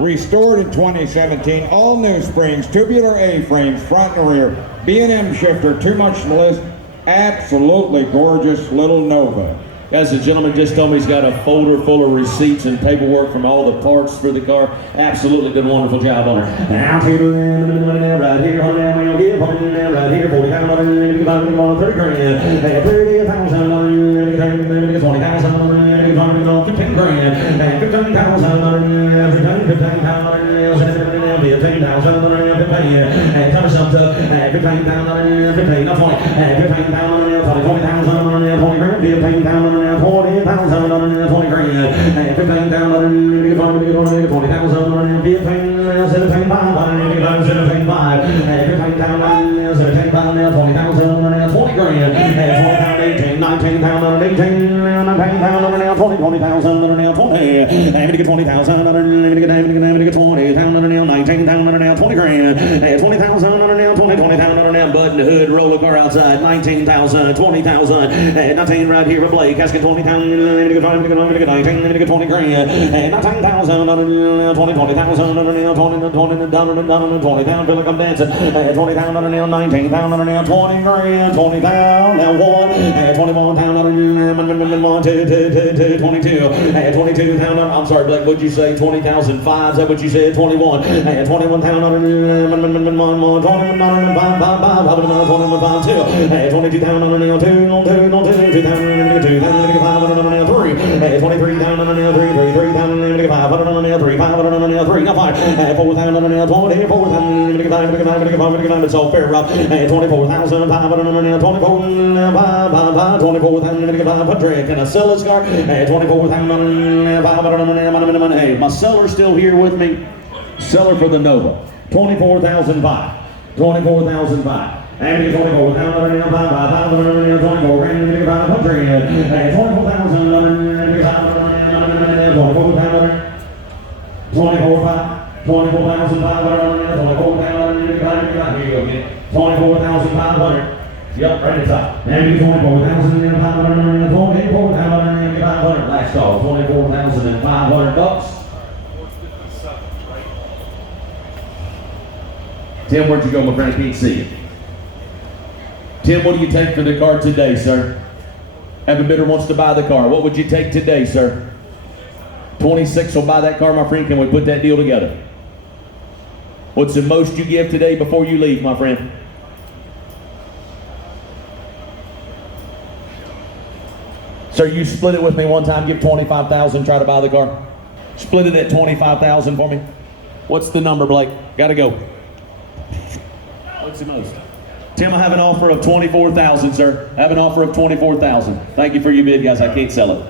Restored in 2017, all new springs, tubular A-frames, front and rear, B&M shifter, too much to list. Absolutely gorgeous little Nova. Guys, the gentleman just told me he's got a folder full of receipts and paperwork from all the parts for the car. Absolutely good, wonderful job on her. Now, people, right here, we'll give right here, 40,000, 30 grand, 30,000, 20,000, 15 grand, 15,000, 15,000, tell me something, 15,000, 15, not 20, 15,000, 20,000, 20 grand, 15,000. 20,000, 20 grand, 15,000, 20,000, 15,000, 17,500, 17,500, 17,000, 20,000, 20 grand, 18, 19,000, 18, 19,000, 20, 20,000, 20, and get 20,000, and get 20,000, 19,000, 20 grand, 20,000, 20,000, button the hood, roll the car outside, 19,000, 20,000, 19 right here with Blake. Asking 20,000, 19, 20 grand, 19,000, 20, 20,000, 20,000, feel like I'm dancing, 20,000, 19,000, 20 grand, 20,000, now one, 21,000, 1, 2, 22,000, I'm sorry, Blake, what'd you say, 20,005, is that what you said, 21, 21,000, it's all fair, Rob. 24,500, 24,500. Can I sell this car? 24,500. Hey, my seller's still here with me. Seller for the Nova. 24,500. 24,500. And 24,000, 5,000, 24 grand, 500, 24,000, 24,500. Yep, right inside. And 24,500, 24,500. Last call, 24,500 bucks. Tim, where'd you go, my friend? I can't see you. Tim, what do you take for the car today, sir? Have a bidder wants to buy the car. What would you take today, sir? 26 will buy that car, my friend. Can we put that deal together? What's the most you give today before you leave, my friend? Sir, you split it with me one time. Give 25,000. Try to buy the car. Split it at 25,000 for me. What's the number, Blake? Gotta go. What's the most? Tim, I have an offer of 24,000, sir. I have an offer of 24,000. Thank you for your bid, guys. I can't sell it.